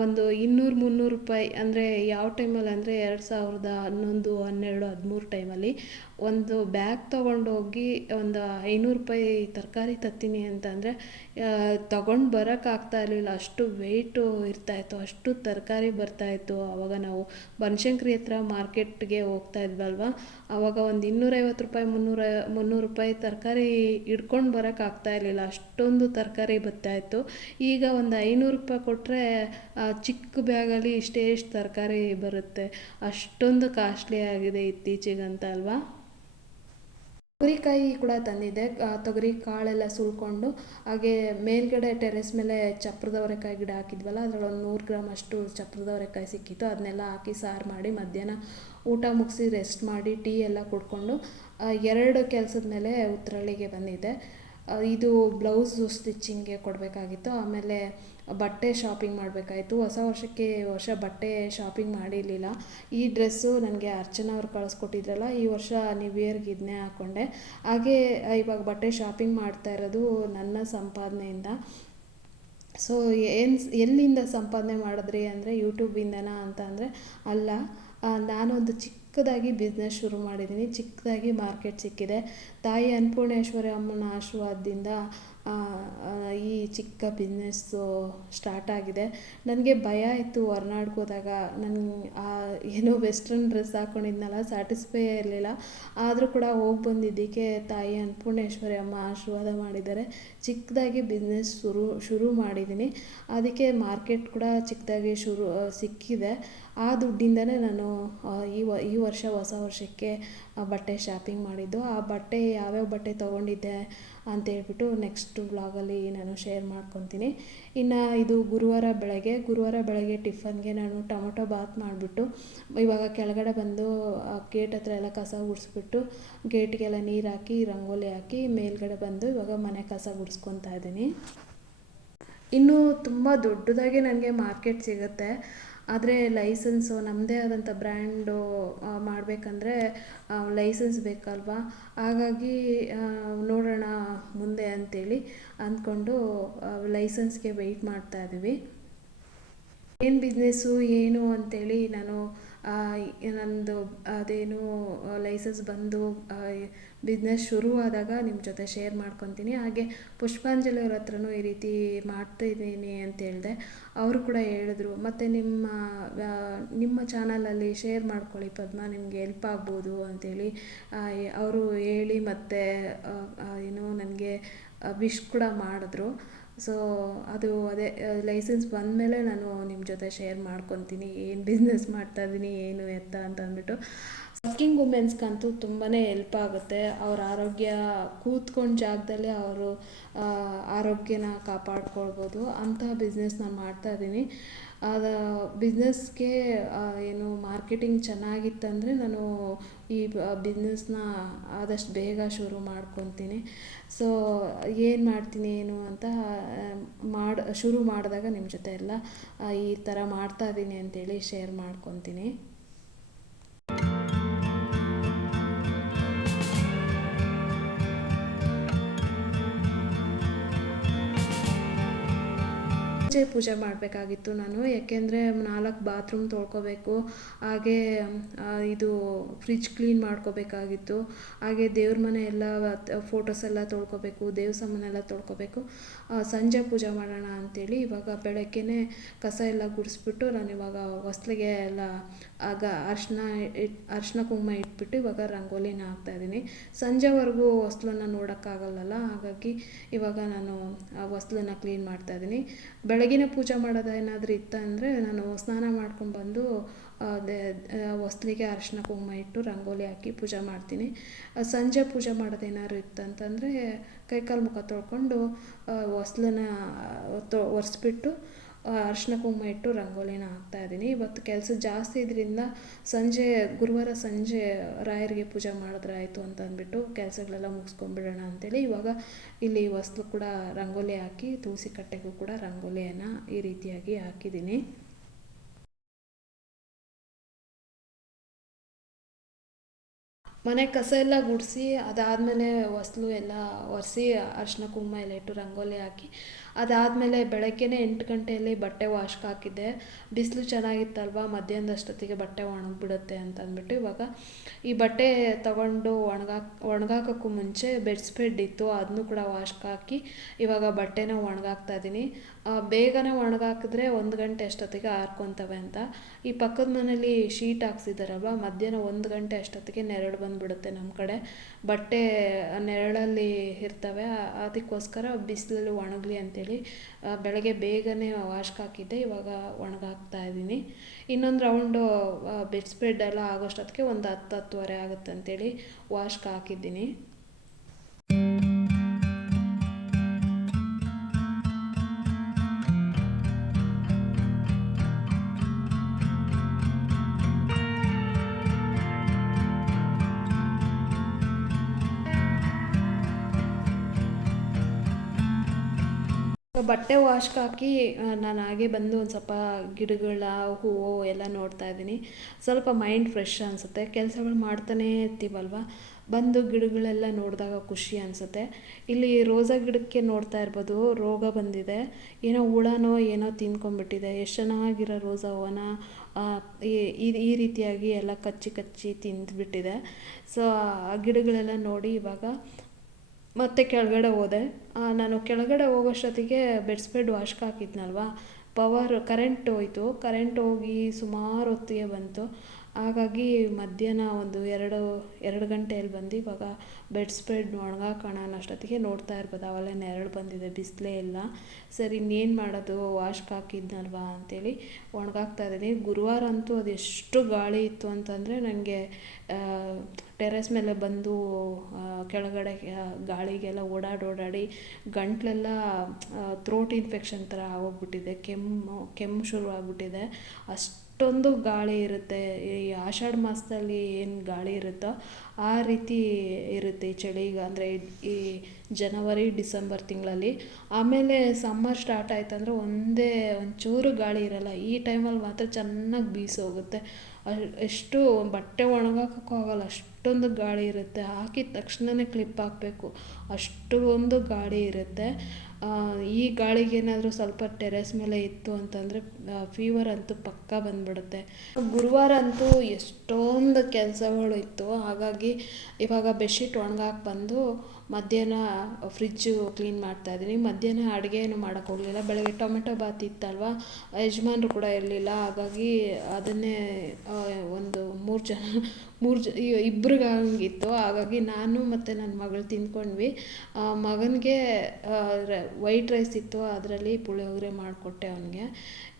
Speaker 1: ಒಂದು ಇನ್ನೂರು ಮುನ್ನೂರು ರೂಪಾಯಿ ಅಂದರೆ ಯಾವ ಟೈಮಲ್ಲಿ ಅಂದರೆ ಎರಡು ಸಾವಿರದ ಹನ್ನೊಂದು ಹನ್ನೆರಡು ಹದಿಮೂರು ಟೈಮಲ್ಲಿ ಒಂದು ಬ್ಯಾಗ್ ತೊಗೊಂಡೋಗಿ ಒಂದು ಐನೂರು ರೂಪಾಯಿ ತರಕಾರಿ ತತ್ತೀನಿ ಅಂತಂದರೆ ತೊಗೊಂಡು ಬರೋಕ್ಕಾಗ್ತಾ ಇರಲಿಲ್ಲ. ಅಷ್ಟು ವೆಯ್ಟು ಇರ್ತಾಯಿತ್ತು ಅಷ್ಟು ತರಕಾರಿ ಬರ್ತಾಯಿತ್ತು ಆವಾಗ ನಾವು ಬನಶಂಕರಿ ಹತ್ರ ಮಾರ್ಕೆಟ್ಗೆ ಹೋಗ್ತಾ ಇದ್ವಲ್ವ? ಆವಾಗ ಒಂದು ಇನ್ನೂರೈವತ್ತು ರೂಪಾಯಿ, ಮುನ್ನೂರ, ಮುನ್ನೂರು ರೂಪಾಯಿ ತರಕಾರಿ ಹಿಡ್ಕೊಂಡು ಬರೋಕ್ಕಾಗ್ತಾ ಇರಲಿಲ್ಲ. ಅಷ್ಟೊಂದು ತರಕಾರಿ ಬರ್ತಾಯಿತ್ತು ಈಗ ಒಂದು ಐನೂರು ರೂಪಾಯಿ ಕೊಟ್ಟರೆ ಚಿಕ್ಕ ಬ್ಯಾಗಲ್ಲಿ ಇಷ್ಟೇ ಇಷ್ಟು ತರಕಾರಿ ಬರುತ್ತೆ. ಅಷ್ಟೊಂದು ಕಾಸ್ಟ್ಲಿ ಆಗಿದೆ ಇತ್ತೀಚೆಗಂತ ಅಲ್ವಾ ತೊಗರಿಕಾಯಿ ಕೂಡ ತಂದಿದ್ದೆ. ತೊಗರಿ ಕಾಳೆಲ್ಲ ಸುಲ್ಕೊಂಡು, ಹಾಗೆ ಮೇಲ್ಗಡೆ ಟೆರೆಸ್ ಮೇಲೆ ಚಪ್ರದವರೆಕಾಯಿ ಗಿಡ ಹಾಕಿದ್ವಲ್ಲ, ಅದರಲ್ಲಿ ಒಂದು ನೂರು ಗ್ರಾಮ್ ಅಷ್ಟು ಚಪ್ರದವರೆಕಾಯಿ ಸಿಕ್ಕಿತ್ತು. ಅದನ್ನೆಲ್ಲ ಹಾಕಿ ಸಾರು ಮಾಡಿ ಮಧ್ಯಾಹ್ನ ಊಟ ಮುಗಿಸಿ ರೆಸ್ಟ್ ಮಾಡಿ ಟೀ ಎಲ್ಲ ಕುಡ್ಕೊಂಡು ಎರಡು ಕೆಲಸದ ಮೇಲೆ ಉತ್ತರಳ್ಳಿಗೆ ಬಂದಿದ್ದೆ. ಇದು ಬ್ಲೌಸು ಸ್ಟಿಚ್ಚಿಂಗ್ಗೆ ಕೊಡಬೇಕಾಗಿತ್ತು. ಆಮೇಲೆ ಬಟ್ಟೆ ಶಾಪಿಂಗ್ ಮಾಡಬೇಕಾಯ್ತು. ಹೊಸ ವರ್ಷಕ್ಕೆ ವರ್ಷ ಬಟ್ಟೆ ಶಾಪಿಂಗ್ ಮಾಡಿರಲಿಲ್ಲ. ಈ ಡ್ರೆಸ್ಸು ನನಗೆ ಅರ್ಚನಾ ಅವ್ರು ಕಳಿಸ್ಕೊಟ್ಟಿದ್ರಲ್ಲ, ಈ ವರ್ಷ ನ್ಯೂ ಇಯರ್ಗೆ ಇದನ್ನೇ ಹಾಕ್ಕೊಂಡೆ ಹಾಗೇ ಇವಾಗ ಬಟ್ಟೆ ಶಾಪಿಂಗ್ ಮಾಡ್ತಾ ಇರೋದು ನನ್ನ ಸಂಪಾದನೆಯಿಂದ. ಸೊ ಏನು ಎಲ್ಲಿಂದ ಸಂಪಾದನೆ ಮಾಡಿದ್ರಿ ಅಂದರೆ ಯೂಟ್ಯೂಬಿಂದನಾ ಅಂತ ಅಂದರೆ, ಅಲ್ಲ ನಾನೊಂದು ಚಿಕ್ಕದಾಗಿ ಬಿಸ್ನೆಸ್ ಶುರು ಮಾಡಿದ್ದೀನಿ. ಚಿಕ್ಕದಾಗಿ ಮಾರ್ಕೆಟ್ ಸಿಕ್ಕಿದೆ. ತಾಯಿ ಅನ್ನಪೂರ್ಣೇಶ್ವರಿ ಅಮ್ಮನ ಆಶೀರ್ವಾದದಿಂದ ಈ ಚಿಕ್ಕ ಬಿಸ್ನೆಸ್ಸು ಸ್ಟಾರ್ಟ್ ಆಗಿದೆ. ನನಗೆ ಭಯ ಇತ್ತು ಹೊರ್ನಾಡ್ಗೆ ಹೋದಾಗ. ನನ್ನ ಏನೋ ವೆಸ್ಟ್ರನ್ ಡ್ರೆಸ್ ಹಾಕ್ಕೊಂಡಿದ್ನಲ್ಲ ಸ್ಯಾಟಿಸ್ಫೈ ಇರಲಿಲ್ಲ. ಆದರೂ ಕೂಡ ಹೋಗಿ ಬಂದಿದ್ದಕ್ಕೆ ತಾಯಿ ಅನ್ನಪೂರ್ಣೇಶ್ವರಿ ಅಮ್ಮ ಆಶೀರ್ವಾದ ಮಾಡಿದ್ದಾರೆ. ಚಿಕ್ಕದಾಗಿ ಬಿಸ್ನೆಸ್ ಶುರು ಶುರು ಮಾಡಿದ್ದೀನಿ. ಅದಕ್ಕೆ ಮಾರ್ಕೆಟ್ ಕೂಡ ಚಿಕ್ಕದಾಗಿ ಶುರು ಸಿಕ್ಕಿದೆ. ಆ ದುಡ್ಡಿಂದನೇ ನಾನು ಈ ವ, ಈ ವರ್ಷ ಹೊಸ ವರ್ಷಕ್ಕೆ ಬಟ್ಟೆ ಶಾಪಿಂಗ್ ಮಾಡಿದ್ದು. ಆ ಬಟ್ಟೆ ಯಾವ್ಯಾವ ಬಟ್ಟೆ ತೊಗೊಂಡಿದ್ದೆ ಅಂತೇಳ್ಬಿಟ್ಟು ನೆಕ್ಸ್ಟ್ ವ್ಲಾಗಲ್ಲಿ ನಾನು ಶೇರ್ ಮಾಡ್ಕೊತೀನಿ. ಇನ್ನು ಇದು ಗುರುವಾರ ಬೆಳಗ್ಗೆ ಗುರುವಾರ ಬೆಳಗ್ಗೆ ಟಿಫನ್ಗೆ ನಾನು ಟೊಮೊಟೊ ಬಾತ್ ಮಾಡಿಬಿಟ್ಟು, ಇವಾಗ ಕೆಳಗಡೆ ಬಂದು ಗೇಟ್ ಹತ್ರ ಎಲ್ಲ ಕಸ ಗುಡಿಸ್ಬಿಟ್ಟು ಗೇಟ್ಗೆಲ್ಲ ನೀರು ಹಾಕಿ, ರಂಗೋಲಿ ಹಾಕಿ, ಮೇಲ್ಗಡೆ ಬಂದು ಇವಾಗ ಮನೆ ಕಸ ಗುಡಿಸ್ಕೊತಾ ಇದ್ದೀನಿ. ಇನ್ನು ತುಂಬ ದೊಡ್ಡದಾಗಿ ನನಗೆ ಮಾರ್ಕೆಟ್ ಸಿಗುತ್ತೆ. ಆದರೆ ಲೈಸೆನ್ಸು ನಮ್ಮದೇ ಆದಂಥ ಬ್ರ್ಯಾಂಡು ಮಾಡಬೇಕಂದ್ರೆ ಲೈಸೆನ್ಸ್ ಬೇಕಲ್ವಾ? ಹಾಗಾಗಿ ನೋಡೋಣ ಮುಂದೆ ಅಂಥೇಳಿ ಅಂದ್ಕೊಂಡು ಲೈಸೆನ್ಸ್ಗೆ ವೆಯ್ಟ್ ಮಾಡ್ತಾ ಇದ್ದೀವಿ ಏನು ಬಿಸ್ನೆಸ್ಸು ಏನು ಅಂಥೇಳಿ ನಾನು ನಂದು ಅದೇನು ಲೈಸೆನ್ಸ್ ಬಂದು ಬಿಸ್ನೆಸ್ ಶುರು ಆದಾಗ ನಿಮ್ಮ ಜೊತೆ ಶೇರ್ ಮಾಡ್ಕೊತೀನಿ. ಹಾಗೆ ಪುಷ್ಪಾಂಜಲಿ ಅವ್ರ ಹತ್ರನೂ ಈ ರೀತಿ ಮಾಡ್ತಾಯಿದ್ದೀನಿ ಅಂತ ಹೇಳಿದೆ. ಅವರು ಕೂಡ ಹೇಳಿದ್ರು, ಮತ್ತು ನಿಮ್ಮ ನಿಮ್ಮ ಚಾನಲಲ್ಲಿ ಶೇರ್ ಮಾಡ್ಕೊಳ್ಳಿ ಪದ್ಮ, ನಿಮಗೆ ಎಲ್ಪ್ ಆಗ್ಬೋದು ಅಂಥೇಳಿ ಅವರು ಹೇಳಿ ಮತ್ತು ಏನು ನನಗೆ ವಿಶ್ ಕೂಡ ಮಾಡಿದ್ರು. ಸೊ ಅದು ಅದೇ ಲೈಸೆನ್ಸ್ ಬಂದಮೇಲೆ ನಾನು ನಿಮ್ಮ ಜೊತೆ ಶೇರ್ ಮಾಡ್ಕೊತೀನಿ. ಏನು ಬಿಸ್ನೆಸ್ ಮಾಡ್ತಾಯಿದ್ದೀನಿ ಏನು ಎತ್ತ ಅಂತ ಅಂದ್ಬಿಟ್ಟು. ವರ್ಕಿಂಗ್ ವುಮೆನ್ಸ್ಗಂತೂ ತುಂಬಾ ಹೆಲ್ಪ್ ಆಗುತ್ತೆ. ಅವ್ರ ಆರೋಗ್ಯ ಕೂತ್ಕೊಂಡು ಜಾಗದಲ್ಲೇ ಅವರು ಆರೋಗ್ಯನ ಕಾಪಾಡ್ಕೊಳ್ಬೋದು. ಅಂತಹ ಬಿಸ್ನೆಸ್ ನಾನು ಮಾಡ್ತಾಯಿದ್ದೀನಿ ಅದು ಬಿಸ್ನೆಸ್ಗೆ ಏನು ಮಾರ್ಕೆಟಿಂಗ್ ಚೆನ್ನಾಗಿತ್ತಂದರೆ ನಾನು ಈ ಬಿಸ್ನೆಸ್ನ ಆದಷ್ಟು ಬೇಗ ಶುರು ಮಾಡ್ಕೊತೀನಿ. ಸೊ ಏನು ಮಾಡ್ತೀನಿ, ಏನು ಅಂತ ಮಾಡಿ, ಶುರು ಮಾಡಿದಾಗ ನಿಮ್ಮ ಜೊತೆ ಎಲ್ಲ ಈ ಥರ ಮಾಡ್ತಾಯಿದ್ದೀನಿ ಅಂತೇಳಿ ಶೇರ್ ಮಾಡ್ಕೊತೀನಿ. ಮುಂಚೆ ಪೂಜೆ ಮಾಡಬೇಕಾಗಿತ್ತು ನಾನು. ಯಾಕೆಂದರೆ ನಾಲ್ಕು ಬಾತ್ರೂಮ್ ತೊಳ್ಕೊಬೇಕು. ಹಾಗೆ ಇದು ಫ್ರಿಜ್ ಕ್ಲೀನ್ ಮಾಡ್ಕೋಬೇಕಾಗಿತ್ತು. ಹಾಗೆ ದೇವ್ರ ಮನೆ ಎಲ್ಲ ಫೋಟೋಸ್ ಎಲ್ಲ ತೊಳ್ಕೊಬೇಕು ದೇವ್ರ ಸಾಮಾನೆಲ್ಲ ತೊಳ್ಕೊಬೇಕು ಸಂಜೆ ಪೂಜೆ ಮಾಡೋಣ ಅಂಥೇಳಿ ಇವಾಗ ಬೆಳಗ್ಗೆನೇ ಕಸ ಎಲ್ಲ ಗುಡಿಸ್ಬಿಟ್ಟು ನಾನು ಇವಾಗ ಹೊಸ್ಲಿಗೆ ಎಲ್ಲ ಆಗ ಅರ್ಶಿನ ಇಟ್ಟು ಅರ್ಶಿನ ಕುಂಕುಮ ಇಟ್ಬಿಟ್ಟು ಇವಾಗ ರಂಗೋಲಿನ ಹಾಕ್ತಾ ಇದ್ದೀನಿ. ಸಂಜೆವರೆಗೂ ಹೊಸ್ಲನ್ನ ನೋಡೋಕ್ಕಾಗಲ್ಲಲ್ಲ? ಹಾಗಾಗಿ ಇವಾಗ ನಾನು ಆ ಹೊಸ್ಲನ್ನ ಕ್ಲೀನ್ ಮಾಡ್ತಾ ಇದ್ದೀನಿ. ಬೆಳಗಿನ ಪೂಜೆ ಮಾಡೋದು ಏನಾದರೂ ಇತ್ತಂದರೆ ನಾನು ಸ್ನಾನ ಮಾಡ್ಕೊಂಡು ಬಂದು ಅದೇ ಹೊಸ್ಲಿಗೆ ಅರಿಶಿನ ಕುಂಕುಮ ಇಟ್ಟು ರಂಗೋಲಿ ಹಾಕಿ ಪೂಜೆ ಮಾಡ್ತೀನಿ. ಸಂಜೆ ಪೂಜೆ ಮಾಡೋದೇನಾದ್ರು ಇತ್ತಂತಂದರೆ ಕೈಕಾಲು ಮುಖ ತೊಳ್ಕೊಂಡು ಹೊಸ್ಲನ್ನ ತೊ, ಒರೆಸ್ಬಿಟ್ಟು ಅರಿಶಿನ ಕುಂಕುಮ ಇಟ್ಟು ರಂಗೋಲಿನ ಹಾಕ್ತಾ ಇದ್ದೀನಿ. ಇವತ್ತು ಕೆಲಸ ಜಾಸ್ತಿ ಇದರಿಂದ ಸಂಜೆ, ಗುರುವಾರ ಸಂಜೆ ರಾಯರಿಗೆ ಪೂಜೆ ಮಾಡಿದ್ರೆ ಆಯಿತು ಅಂತ ಅಂದ್ಬಿಟ್ಟು ಕೆಲಸಗಳೆಲ್ಲ ಮುಗಿಸ್ಕೊಂಡ್ಬಿಡೋಣ ಅಂತೇಳಿ ಇವಾಗ ಇಲ್ಲಿ ವಸ್ತು ಕೂಡ ರಂಗೋಲಿ ಹಾಕಿ, ತುಳಸಿ ಕಟ್ಟೆಗೂ ಕೂಡ ರಂಗೋಲಿಯನ್ನು ಈ ರೀತಿಯಾಗಿ ಹಾಕಿದ್ದೀನಿ. ಮನೆ ಕಸ ಎಲ್ಲ ಗುಡಿಸಿ ಅದಾದಮೇಲೆ ಹೊಸ್ಲು ಎಲ್ಲ ಒರೆಸಿ ಅರಿಶಿನ ಕುಂಕುಮ ಎಲ್ಲ ಇಟ್ಟು ರಂಗೋಲಿ ಹಾಕಿ ಅದಾದಮೇಲೆ ಬೆಳಗ್ಗೆನೇ ಎಂಟು ಗಂಟೆಯಲ್ಲಿ ಬಟ್ಟೆ ವಾಶ್ಗೆ ಹಾಕಿದ್ದೆ. ಬಿಸಿಲು ಚೆನ್ನಾಗಿತ್ತಲ್ವ? ಮಧ್ಯಾಹ್ನದಷ್ಟೊತ್ತಿಗೆ ಬಟ್ಟೆ ಒಣಗಿಬಿಡುತ್ತೆ ಅಂತ ಅಂದ್ಬಿಟ್ಟು ಇವಾಗ ಈ ಬಟ್ಟೆ ತಗೊಂಡು ಒಣಗಾಕ್ ಒಣಗಾಕೋಕ್ಕೂ ಮುಂಚೆ ಬೆಡ್ ಸ್ಪ್ರೆಡ್ ಇತ್ತು. ಅದನ್ನು ಕೂಡ ವಾಶ್ಗೆ ಹಾಕಿ ಇವಾಗ ಬಟ್ಟೆನ ಒಣಗಾಕ್ತಾ ಇದ್ದೀನಿ ಬೇಗನೆ ಒಣಗಾಕಿದ್ರೆ ಒಂದು ಗಂಟೆ ಅಷ್ಟೊತ್ತಿಗೆ ಹಾರ್ಕೊತವೆ ಅಂತ. ಈ ಪಕ್ಕದ ಮನೇಲಿ ಶೀಟ್ ಹಾಕ್ಸಿದಾರಲ್ವ? ಮಧ್ಯಾಹ್ನ ಒಂದು ಗಂಟೆ ಅಷ್ಟೊತ್ತಿಗೆ ನೆರಳು ಬಂದುಬಿಡುತ್ತೆ ನಮ್ಮ ಕಡೆ. ಬಟ್ಟೆ ನೆರಳಲ್ಲಿ ಇರ್ತವೆ. ಅದಕ್ಕೋಸ್ಕರ ಬಿಸಿಲಲ್ಲಿ ಒಣಗಲಿ ಅಂತೇಳಿ ಆ, ಬೆಳಗ್ಗೆ ಬೇಗನೆ ವಾಷ್ಕ್ ಹಾಕಿದ್ದೆ ಇವಾಗ ಒಣಗಾಕ್ತಾ ಇದ್ದೀನಿ. ಇನ್ನೊಂದು ರೌಂಡು ಬೆಡ್ ಸ್ಪ್ರೆಡ್ ಎಲ್ಲ ಆಗೋಷ್ಟೊತ್ತಿಗೆ ಒಂದು ಹತ್ತು ಹತ್ತುವರೆ ಆಗುತ್ತೆ ಅಂತೇಳಿ ವಾಶ್ಗೆ ಹಾಕಿದ್ದೀನಿ. ಬಟ್ಟೆ ವಾಶ್ಗೆ ಹಾಕಿ ನಾನು ಹಾಗೆ ಬಂದು ಒಂದು ಸ್ವಲ್ಪ ಗಿಡಗಳ ಹೂವು ಎಲ್ಲ ನೋಡ್ತಾ ಇದ್ದೀನಿ. ಸ್ವಲ್ಪ ಮೈಂಡ್ ಫ್ರೆಶ್ ಅನಿಸುತ್ತೆ. ಕೆಲಸಗಳು ಮಾಡ್ತಾನೇ ಇರ್ತೀವಲ್ವ? ಬಂದು ಗಿಡಗಳೆಲ್ಲ ನೋಡಿದಾಗ ಖುಷಿ ಅನಿಸುತ್ತೆ. ಇಲ್ಲಿ ರೋಸಾ ಗಿಡಕ್ಕೆ ನೋಡ್ತಾ ಇರ್ಬೋದು. ರೋಗ ಬಂದಿದೆ. ಏನೋ ಹುಳನೋ ಏನೋ ತಿನ್ಕೊಂಡ್ಬಿಟ್ಟಿದೆ. ಎಷ್ಟು ಚೆನ್ನಾಗಿರೋ ರೋಸಾ ಹೂವನ ಈ- ರೀತಿಯಾಗಿ ಎಲ್ಲ ಕಚ್ಚಿ ಕಚ್ಚಿ ತಿಂದ್ಬಿಟ್ಟಿದೆ. ಸೊ ಆ ಗಿಡಗಳೆಲ್ಲ ನೋಡಿ ಇವಾಗ ಮತ್ತೆ ಕೆಳಗಡೆ ಹೋದೆ. ನಾನು ಕೆಳಗಡೆ ಹೋಗೋಷ್ಟೊತ್ತಿಗೆ ಬೆಡ್ ಸ್ಪ್ರೆಡ್ ವಾಶ್ಗೆ ಹಾಕಿದ್ನಲ್ವ? ಪವರ್ ಕರೆಂಟ್ ಹೋಯ್ತು. ಕರೆಂಟ್ ಹೋಗಿ ಸುಮಾರು ಹೊತ್ತಿಗೆ ಬಂತು. ಹಾಗಾಗಿ ಮಧ್ಯಾಹ್ನ ಒಂದು ಎರಡು ಎರಡು ಗಂಟೆಯಲ್ಲಿ ಬಂದು ಇವಾಗ ಬೆಡ್ ಸ್ಪ್ರೆಡ್ ಒಣಗಾಕೋಣ ಅನ್ನೋಷ್ಟೊತ್ತಿಗೆ ನೋಡ್ತಾ ಇರ್ಬೋದು. ಅವೆಲ್ಲ ನೆರಳು ಬಂದಿದೆ, ಬಿಸಿಲೇ ಇಲ್ಲ. ಸರಿ, ಇನ್ನೇನು ಮಾಡೋದು? ವಾಶ್ಗೆ ಹಾಕಿದ್ನಲ್ವಾ ಅಂತೇಳಿ ಒಣಗಾಕ್ತಾ ಇದ್ದೀನಿ. ಗುರುವಾರ ಅಂತೂ ಅದೆಷ್ಟು ಗಾಳಿ ಇತ್ತು ಅಂತಂದರೆ ನನಗೆ ಟೆರೆಸ್ ಮೇಲೆ ಬಂದು ಕೆಳಗಡೆ ಗಾಳಿಗೆಲ್ಲ ಓಡಾಡಿ ಓಡಾಡಿ ಗಂಟ್ಲೆಲ್ಲ ಥ್ರೋಟ್ ಇನ್ಫೆಕ್ಷನ್ ಥರ ಆಗೋಗ್ಬಿಟ್ಟಿದೆ. ಕೆಮ್ಮು ಕೆಮ್ಮು ಶುರು ಆಗ್ಬಿಟ್ಟಿದೆ ಅಷ್ಟೊಂದು ಗಾಳಿ ಇರುತ್ತೆ. ಈ ಆಷಾಢ ಮಾಸದಲ್ಲಿ ಏನು ಗಾಳಿ ಇರುತ್ತೋ ಆ ರೀತಿ ಇರುತ್ತೆ ಈ ಚಳಿಗೆ ಅಂದರೆ ಈ ಜನವರಿ, ಡಿಸೆಂಬರ್ ತಿಂಗಳಲ್ಲಿ ಆಮೇಲೆ ಸಮ್ಮರ್ ಸ್ಟಾರ್ಟ್ ಆಯ್ತಂದರೆ ಒಂದೇ ಒಂಚೂರು ಗಾಳಿ ಇರಲ್ಲ. ಈ ಟೈಮಲ್ಲಿ ಮಾತ್ರ ಚೆನ್ನಾಗಿ ಬೀಸೋಗುತ್ತೆ. ಎಷ್ಟು ಬಟ್ಟೆ ಒಣಗಾಕೋಕ್ಕೂ ಆಗಲ್ಲ. ಅಷ್ಟೊಂದು ಗಾಳಿ ಇರುತ್ತೆ. ಹಾಕಿದ ತಕ್ಷಣವೇ ಕ್ಲಿಪ್ ಹಾಕಬೇಕು. ಅಷ್ಟೊಂದು ಗಾಳಿ ಇರುತ್ತೆ. ಈ ಗಾಳಿಗೆ ಏನಾದರೂ ಸ್ವಲ್ಪ ಟೆರೆಸ್ ಮೇಲೆ ಇತ್ತು ಅಂತಂದರೆ ಫೀವರ್ ಅಂತೂ ಪಕ್ಕ ಬಂದ್ಬಿಡುತ್ತೆ. ಗುರುವಾರ ಅಂತೂ ಎಷ್ಟೊಂದು ಕೆಲಸಗಳು ಇತ್ತು. ಹಾಗಾಗಿ ಇವಾಗ ಬೆಡ್ಶೀಟ್ ಒಣಗಾಕಿ ಬಂದು ಮಧ್ಯಾಹ್ನ ಫ್ರಿಜ್ಜು ಕ್ಲೀನ್ ಮಾಡ್ತಾ ಇದ್ದೀನಿ. ಮಧ್ಯಾಹ್ನ ಅಡುಗೆ ಏನು ಮಾಡೋಕ್ಕೆ ಹೋಗಲಿಲ್ಲ. ಬೆಳಗ್ಗೆ ಟೊಮೆಟೊ ಬಾತ್ ಇತ್ತಲ್ವ, ಯಜಮಾನ್ರು ಕೂಡ ಇರಲಿಲ್ಲ. ಹಾಗಾಗಿ ಅದನ್ನೇ ಒಂದು ಮೂರು ಜನ ಮೂರು ಜ ಇಬ್ರಿಗೆ ಹಾಗಾಗಿ ನಾನು ಮತ್ತು ನನ್ನ ಮಗಳು ತಿಂದ್ಕೊಂಡ್ವಿ. ಮಗನಿಗೆ ವೈಟ್ ರೈಸ್ ಇತ್ತು. ಅದರಲ್ಲಿ ಪುಳಿಯೋಗರೆ ಮಾಡಿಕೊಟ್ಟೆ ಅವನಿಗೆ.